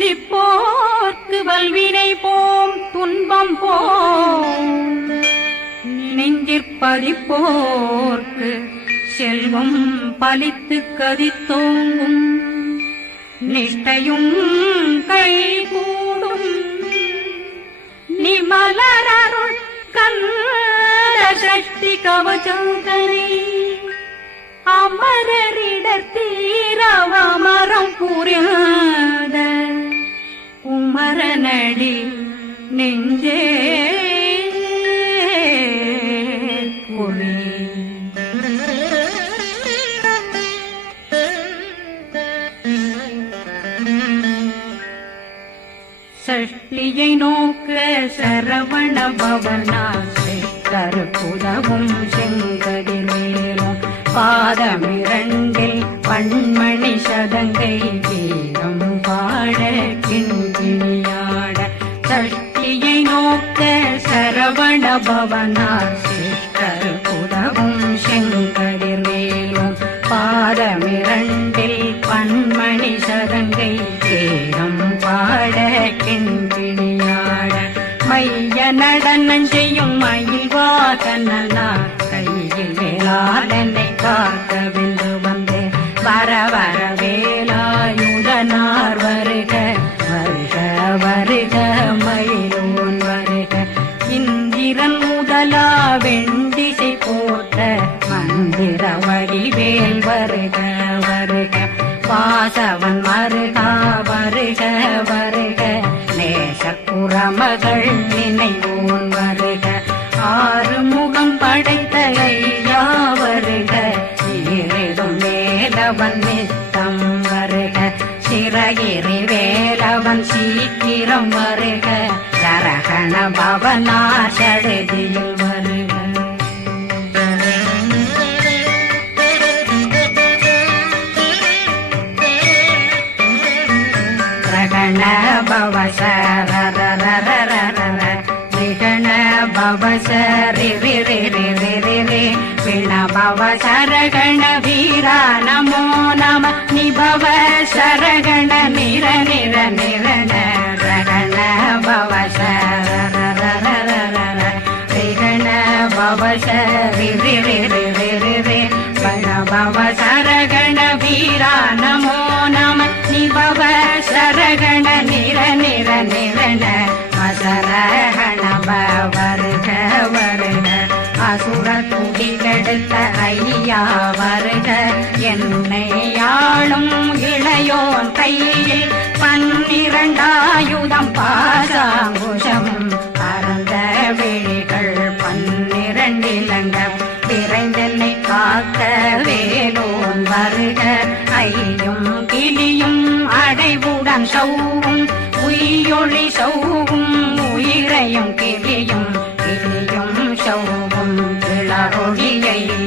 சிந்திப்போர்க்கு வல்வினை போம் துன்பம் போம் நெஞ்சிற்பதிப்போர்க்கு செல்வம் பலித்து கதித்தோங்கும் நிஷ்டையும் கைகூடும் நிமலரருள் கந்த சக்தி கவச்சந்தனை அமரரிடத்தீரவமரம் புரியாத குமரனடி நெஞ்சே குமி சஷ்டியை நோக்க சரவண பவனா கருப்புதவும் செங்கதிர்வேலும் பாதமிரண்டில் பண்மணி சதங்கை கீதம் பாட கிண்கிணியாட சஷ்டியை நோக்க சரவண பவனார் கருப்புதவும் செங்கதிர்வேலும் பாதமிரண்டில் பண்மணி சதங்கை கீதம் பாட கிண்கிணியாட மைய நடனம் செய்யும் மயில் வாகனார் கையில் வேளாளனை காக்க வென்று வந்து வர வர வேலாயுதனார் வருக வருக வருக மயிலோன் வருக இந்திரன் முதலா வெண்டிசை போட்ட மந்திர வடிவேல் வருக வருக வாசவன் மருகா வருக வருக நேசப்புறமகள் நினைவோன் வருக ஆறுமுகம் படைத்த ஐயா வருக ஈரிடும் வேலவன் நித்தம் வருக சிறகிரி வேலவன் சீக்கிரம் வருக சரகண பவனா சடுதியில் வருக விகண பவசரி விண பவ சரகண வீரா நமோ நம நிபவ சரகண நிர நிர நிரண ரகண பவ விகண பவசரி வண பவ சரகண வீரா நமோ நம நிபவ சரகண நிர நிர நிரண அசரகண வருக வருக அசுர குடிகெடுத்த ஐயா வருக என்னை ஆளும் இளையோன் கையில் 12 பாசாங்குஷமும் பரந்த விழிகள் 12 இலங்க விரைந்தென்னை காக்க வேலோன் வருக ஐயும் கிளியும் அடைவுடன் சௌவும் உயிரொளி சௌவும் உயிரையும் கிளியும் கிளியும் சௌவும் இளரொழியையும்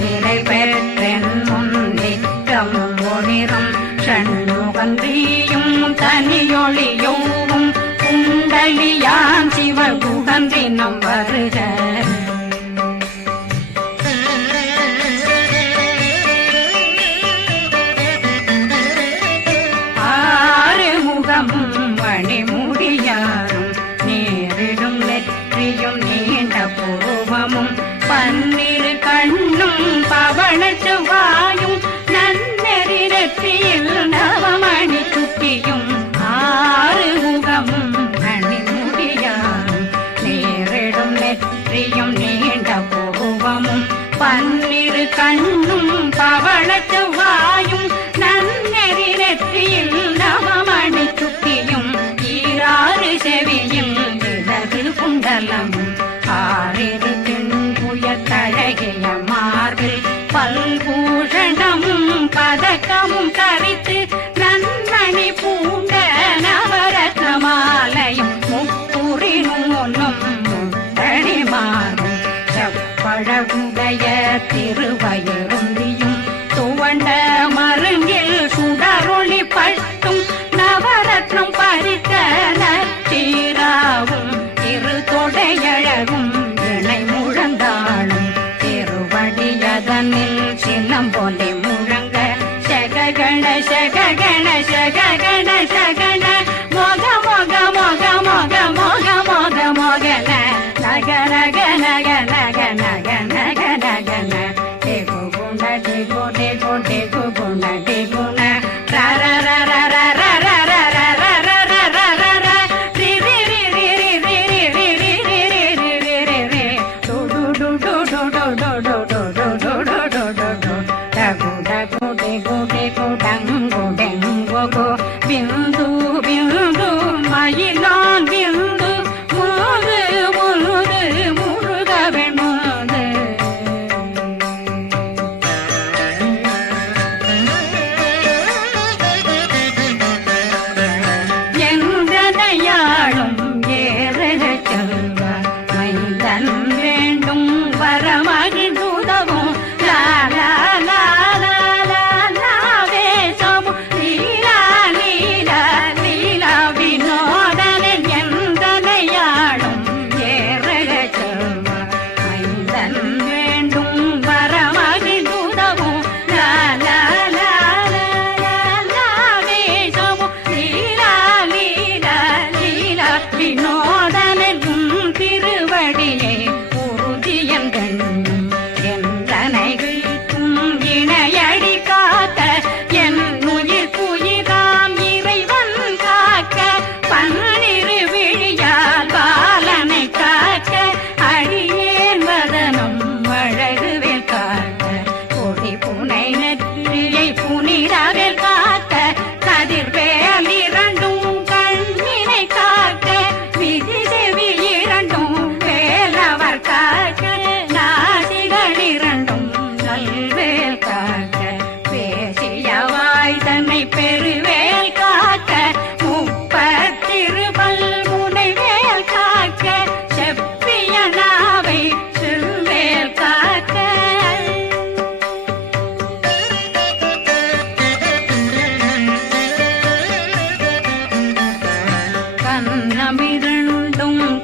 நிலை பெற்றென் முன் நித்தமும் ஒளிரும் ஷண்முகந்தியும் தனியொளியோவும் குண்டலியான் சிவகுகந்தினம் வருக மணிமுடியாரும் நேரிடும் நெற்றியும் நீண்ட பூர்வமும் 12 கண்ணும் பவனச்சு வாயும் நன்னெறி நெற்றியில் நவமணி சுட்டியும் 6 முகமும் மணிமுடியாரும் நேரிடும் நெற்றியும் நீண்ட பூர்வமும் 12 கண்ணும் பவனச்சு வாயும் நன்னெறி நெற்றியில் நவமணி சுட்டியும் 6 செவியும் இடது குண்டலமும் 6 தின்புய தழகிய மார்பில் பல்பூஷணமும் பதக்கமும் தரித்து நன்மணி பூண்ட நவரத்ன மாலையும் முப்புரி நூலும் முத்தணி மாறும் செப்பழகுடைய திருவயருந்தியும் துவண்ட மருங்கில் சுடரொளி பட்டும் நவரத்னம் பறித்த நச்சீராவும் இரு தொடையழகும் இணை முழந்தாளும் திருவடியதனில் சிலம்பொலி முழங்க சககண சககண சககண சகண பிந்து பிந்து மயிலான் பிந்து முழுது முழுது முழுக வேணுது எந்தனையாளும் ஏறக செல்வ மைந்தன் வேண்டும் வரமகிழ்ந்துதவும் லாலா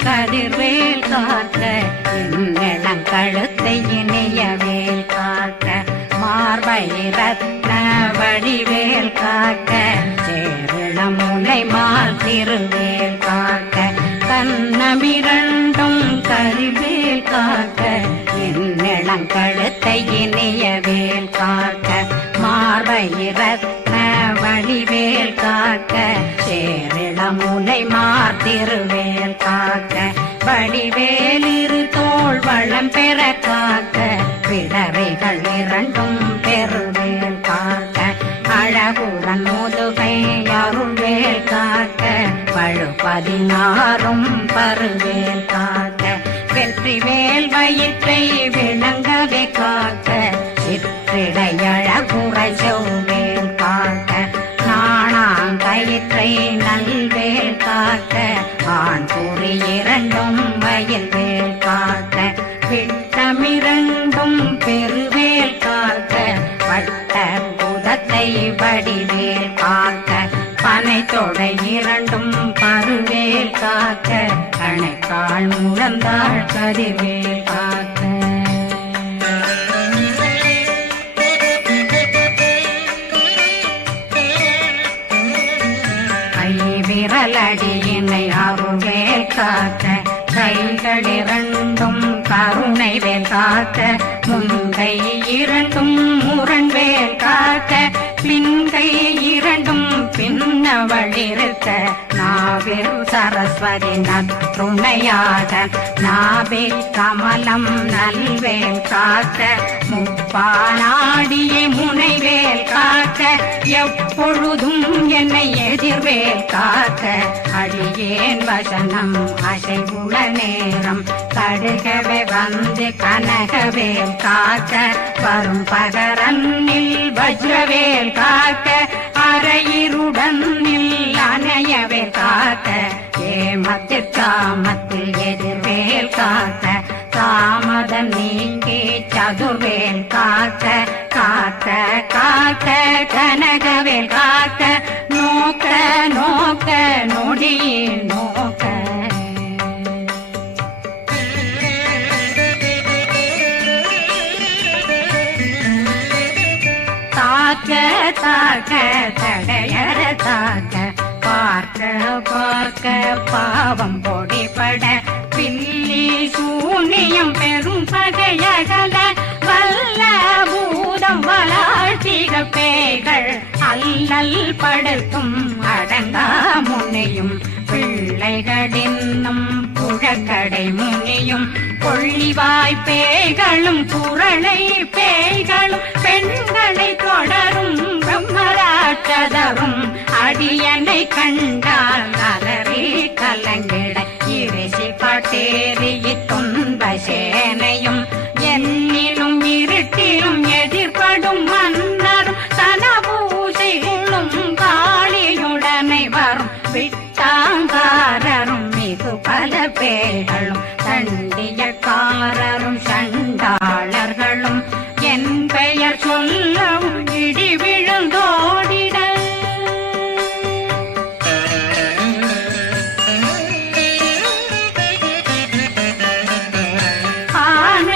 கதிர்வேல் காக்க எண்ணம் கழுத்தை இணையவேல் காக்க மார்பை ரத்ன வடிவேல் காக்க சேரணம் முனை மால் திருவேல் காக்க கண்ணமிரண்டும் கதிர்வேல் காக்க எண்ணம் கழுத்தை இணையவேல் காக்க மார்பை ரத்ன வடிவேல் காக்க சேரணம் முனை மால் திருவேல் காக்க வடிவேலிரு தோள் வளம் பெற காக்க பிடரைகள் இரண்டும் பெருவேல் காக்க அழகுடன் முதுகை அருள்வேல் காக்க பழு16 பருவேல் காக்க வெற்றிவேல் வயிற்றை விளங்கவே காக்க சிற்றிடையழகுறை செவ்வேல் காக்க நாணாங்கயிற்றை நல்வேல் காக்க ஆண் குறி இரண்டும் வயல்வேல் காக்க விட்டமிரண்டும் பெருவேல் காக்க வட்ட புதத்தை வடிவேல் காக்க பனை தொடை இரண்டும் பருவேல் காக்க கணைக்கால் முழந்தாள் கதிர்வேல் காக்க விரலடியினை அருள்வேல் காக்க கைகளிரண்டும் கருணை வேல் காக்க முன்கை இரண்டும் முரண்வேல் காக்க பின்கை இரண்டும் பின்னவழிருக்க நாவில் சரஸ்வதி நற்றுணையாக நாவில் கமலம் நல்வேல் காக்க முப்பானாடியே முனைவேல் காக்க எப்பொழுதும் என்னை எதிர்வேல் காக்க அடியேன் வசனம் அசைவுள நேரம் கடுகவே வந்து கனகவேல் காக்க வரும் பகரன்னில் வஜ்ரவேல் காக்க அரையிருடன் அணையவே காக்க ஏமத்தில் காமத்தில் எதிர்வேல் காக்க தாமதம் நீங்கி சதுர்வேல் காக்க காக்க காக்க கனகவேல் காக்க நோக்க நோக்க நொடியில் நோக்க தாக்க தாக்க தடையற தாக்க பார்க்க பார்க்க பாவம் பொடிபட பில்லி சூனியம் பெரும் பகையகல வல்ல பூதம் வளாழ்த்திக பேய்கள் அல்லல் படுத்தும் அடங்கா முனையும் பிள்ளைகளின்னும் புழக்கடை முனியும் கொள்ளிவாய் பேய்களும் குரளை பேய்களும் பெண்களை தொடரும் பிரம்மராட்சதரும் அடியனை கண்டால் அலறி கலங்கிட இரிசி காட்டேறி துன்ப சேனையும் என்னிலும் இருட்டிலும் எதிர்படும் மன்னரும் தனபூசைகளும் காளியுடனை வரும் விட்டாங்காரரும் மிகு பல பேர்களும் தண்டியக்காரரும் சண்டாளர்களும் என் பெயர் சொல்லவும் இடி விழுந்தோடிட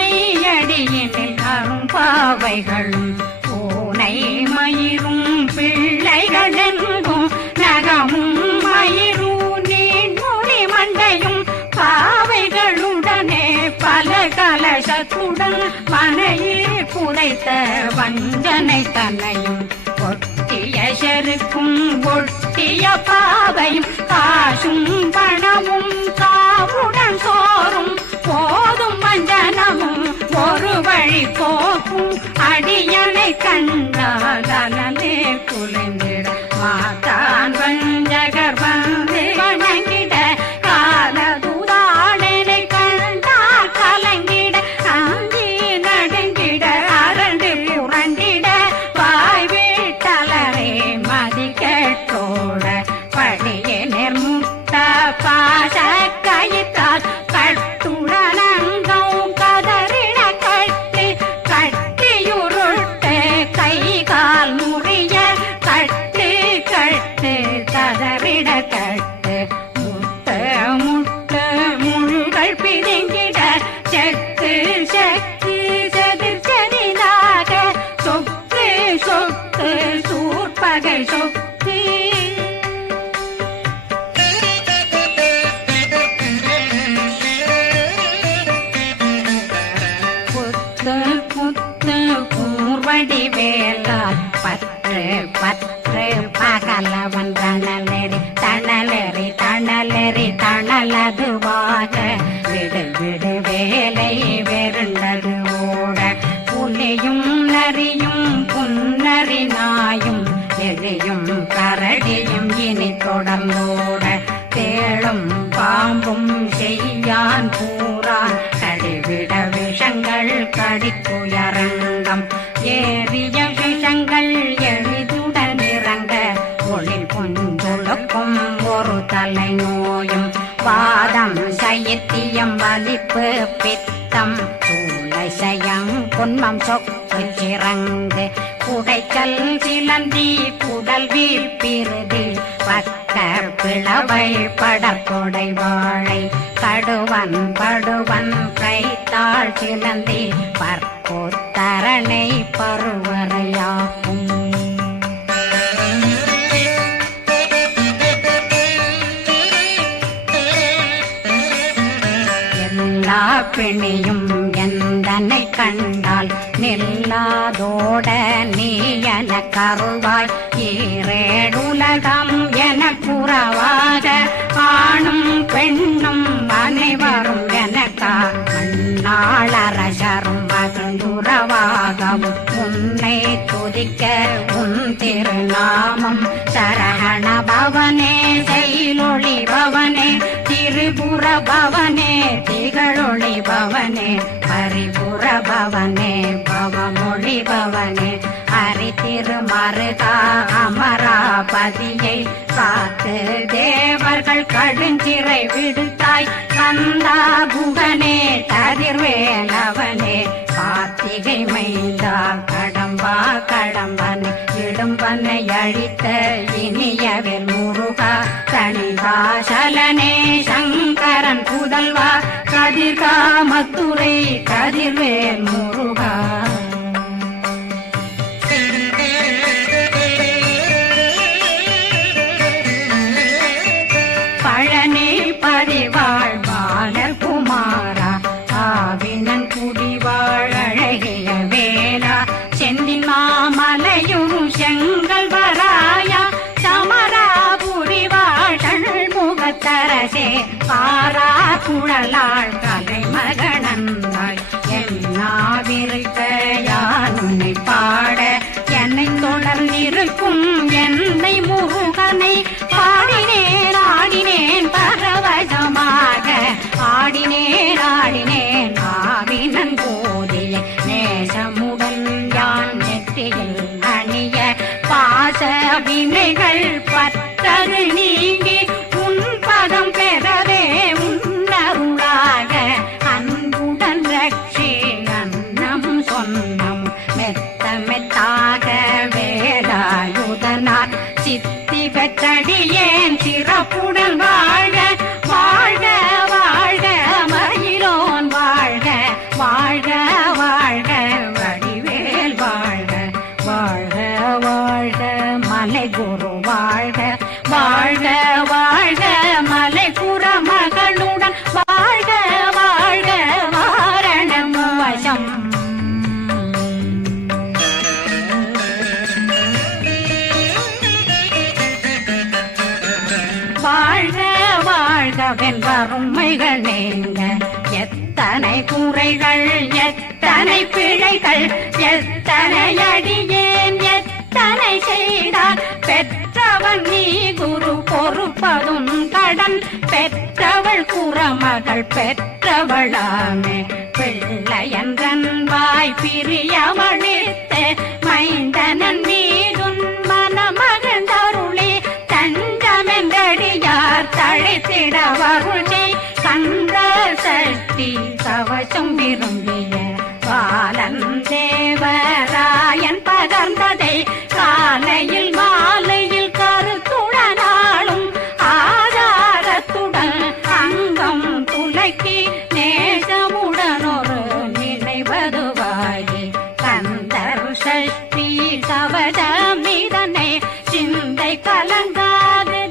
ஆனையடியினில் அரும்பாவைகளும் பூனை மயிரும் பிள்ளைகளெங்கும் நகமும் மயிரும் நீண்மொழி மண்டையும் பாவைகளுடனே பல கலசத்துடன் மனையில் புதைத்த வஞ்சனை தன்னையும் ஒட்டிய செருக்கும் ஒட்டிய பாவையும் காசும் பணமும் காவுடன் சோறும் போதும் வஞ்சனமும் ஒரு வழி போக்கும் அடியனை கண்டால் அலலே குலைந்திட மாதான் வஞ்சகர் வந்து வணங்கிட காலதுதாளனை கண்டால் கலங்கிட அஞ்சி நடுங்கிட அரண்டு புரண்டிட வாய் வீட்டலரே மதி கேட்டோட படியே நிர்முட்ட பாச கயிற்றால் கட்டுடனங்கும் கதறிட கட்டி கட்டியுருட்டு கை கால் முறிய கட்டு கட்டு கதறிட கட்டு முட்ட முட்ட முழுகள் பிதுங்கிட செக்கு செக்கு செதிர் செதிலாக சொக்கு சொக்கு சூர்பகை சொக்கு புத்து புத்து கூர்வடி வேலால் பற்று பற்று பகலவன் தணலெறி தணலெறி தணலெறி தணலதுவாக விடு விடு வேலை வெருண்டது ஓட புலியும் நரியும் புன்னரி நாயும் எரியும் கரடியும் இனி தொடர்ந்தோட தேளும் பாம்பும் செய்யான் பூரான் கடிவிட விஷங்கள் கடித்துயரங்கம் ஏறிய விஷங்கள் எளிதுடன் இறங்க ஒளில் புஞ்சுழுக்கும் ஒரு தலை நோயும் வாதம் சைத்தியம் வலிப்பு பித்தம் சூளை சயம் பொன்மம் சொக்கு சிறங்கு குடைச்சல் சிலந்தி குடல் வீழ்பிருதி பக்கர் பிளவை படற்கொடை வாழை கடுவன் படுவன் கைத்தாள் சிலந்தி பற்போத்தரணை பருவரையாக்கும் எல்லா பிணியும் எந்தனை கண்டால் நில்லாதோட நீ என கருவாய் ஈரேடுலகம் என குறவாக ஆணும் பெண்ணும் அனைவரும் எனக்கா மண்ணாளரசரும் மகிழ்ந்துறவாகவும் உன்னை துதிக்க உன் திருநாமம் சரகண பவனே செயலொளி பவனே திரிபுர பவனே திகழொளி பவனே பரிபுர பவனே பவமொழி பவனே ஹரி திருமருகா அமராபதியை காத்து தேவர்கள் கடுஞ்சிறை விடுத்தாய் கந்தா குகனே கதிர்வேலவனே கார்த்திகை மைந்தா கடம்பா கடம்பன் இடும்பனை அழித்த இனியவில் முருகா தனிவாசலனே சங்கரன் புதல்வா கதிர்காமத்துறை கதிர்வேல் முருகா பழனி பதிவாழ் பாலகுமாரா ஆடினேன் ஆவினன் போதிய நேசமுடன் யான் நெற்றியில் அணிய பாச வினைகள் பற்றது நீங்கி உன் பதம் பெறவே உன்னருளாக அன்புடன் ரட்சி அன்னம் சொன்னம் மெத்த மெத்தாக வேலாயுதனார் சித்தி பெற்றடியேன் சிறப்புடன் வாழ்க வாழ்க வாழ்க மயிலோன் வாழ்க வாழ்க வாழ்க வடிவேல் வாழ்க வாழ்க வாழ்க மலை குரு வாழ்க வாழ்க வாழ்க மலை குற மகளுடன் வாழ்க வாழ்க வாரணம் வசம் வாழ்க வாழ்கவென் வறுமைகள் நீங்க எத்தனை குறைகள் எத்தனை பிழைகள் எத்தனை அடியேன் எத்தனை செய்தார் பெற்றவன் நீ குரு பொறுப்பதும் கடன் பெற்றவள் குறமகள் பெற்றவளாமே பிள்ளையன்றன் வாய் பிரியவழித்த மைந்தனன் மீதுன் மனமகந்தருளி தஞ்சமென்றடியார் தழைத்திட வருளி கந்த சக்தி கவசம் விரும்பிய பாலன் தேவராயன் பகர்ந்ததை காலையில் மாலையில் கருத்துடனாலும் ஆதாரத்துடன் அங்கம் துலக்கி நேசமுடன் ஒரு நினைவதுவாகி கந்தர் சஷ்டி கவசமிதனை சிந்தை கலங்காது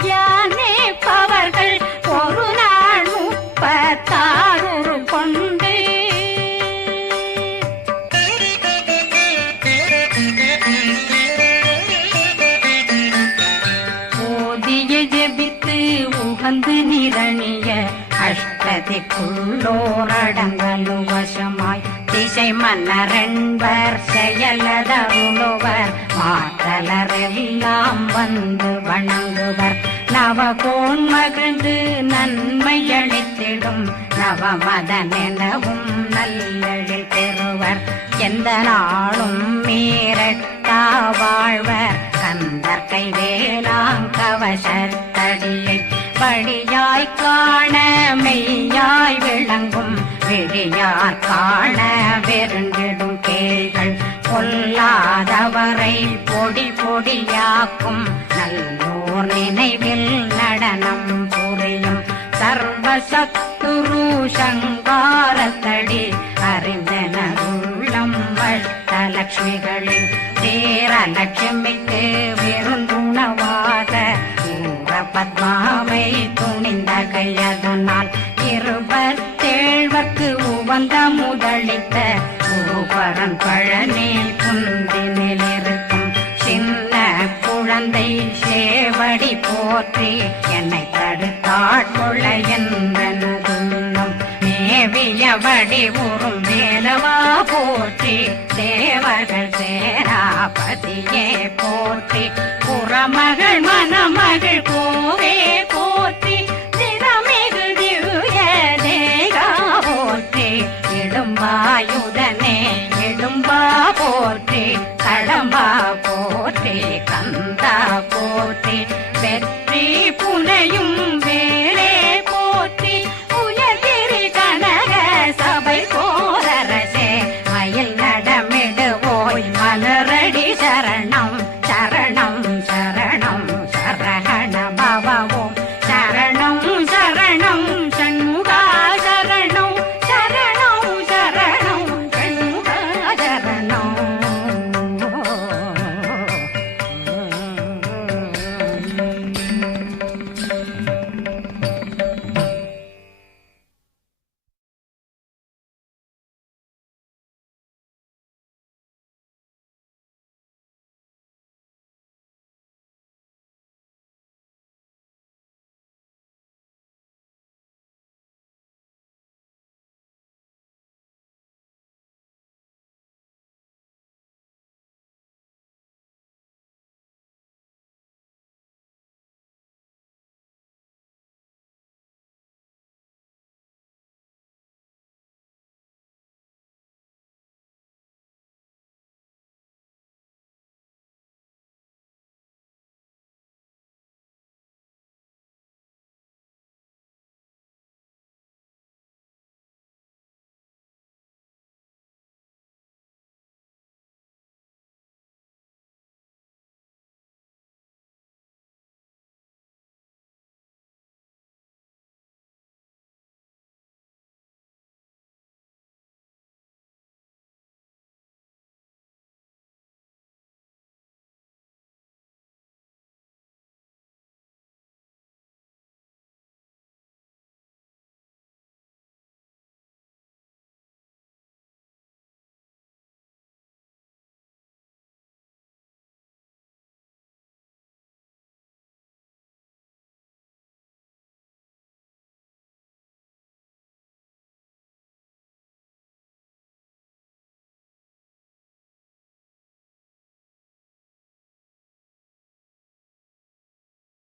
தியானிப்பவர்கள் ஒரு நாள் 36 கொண்டு ஓதிய ஜெபித்து உகந்து நிரணிய அஷ்டதிக்குள்ளோரடங்கலு வசமாய் திசை மன்னரென்பர் செயலதருளுவர் மாற்றலரெல்லாம் வந்து வணங்குவர் நவகோன் மகிழ்ந்து நன்மையளித்திடும் நவமதனெனவும் நல்லெழில் பெறுவர் எந்த நாளும் மீறட்டா வாழ்வர் கந்தர் கைவேலாங்கவசத்தடியை படியாய் காண மெய்யாய் விளங்கும் விழியார் காண வெருண்டிடும் கேள்கள் பொல்லாதவரை பொடி பொடியாக்கும் நல்லோர் நினைவில் நடனம் புரியும் சர்வசத்துரு சங்காரத்தடி அறிந்தனருள்ளம் வட்டலட்சுமிகளின் தேரலட்சுமிக்கு விருந்துணவாத பத்மாவை துணிந்த கையதனால் 27 உவந்த முதலித்த பூபரன் பழனி குந்தினில் இருக்கும் சின்ன குழந்தை சேவடி போற்றி என்னை தடுத்தாட்கொள்ள என்பதும் மேவியபடி உறும் வேலவா போற்றி தேவர்கள் சேராபதியே போற்றி புறமகள் மணமகள் கோவே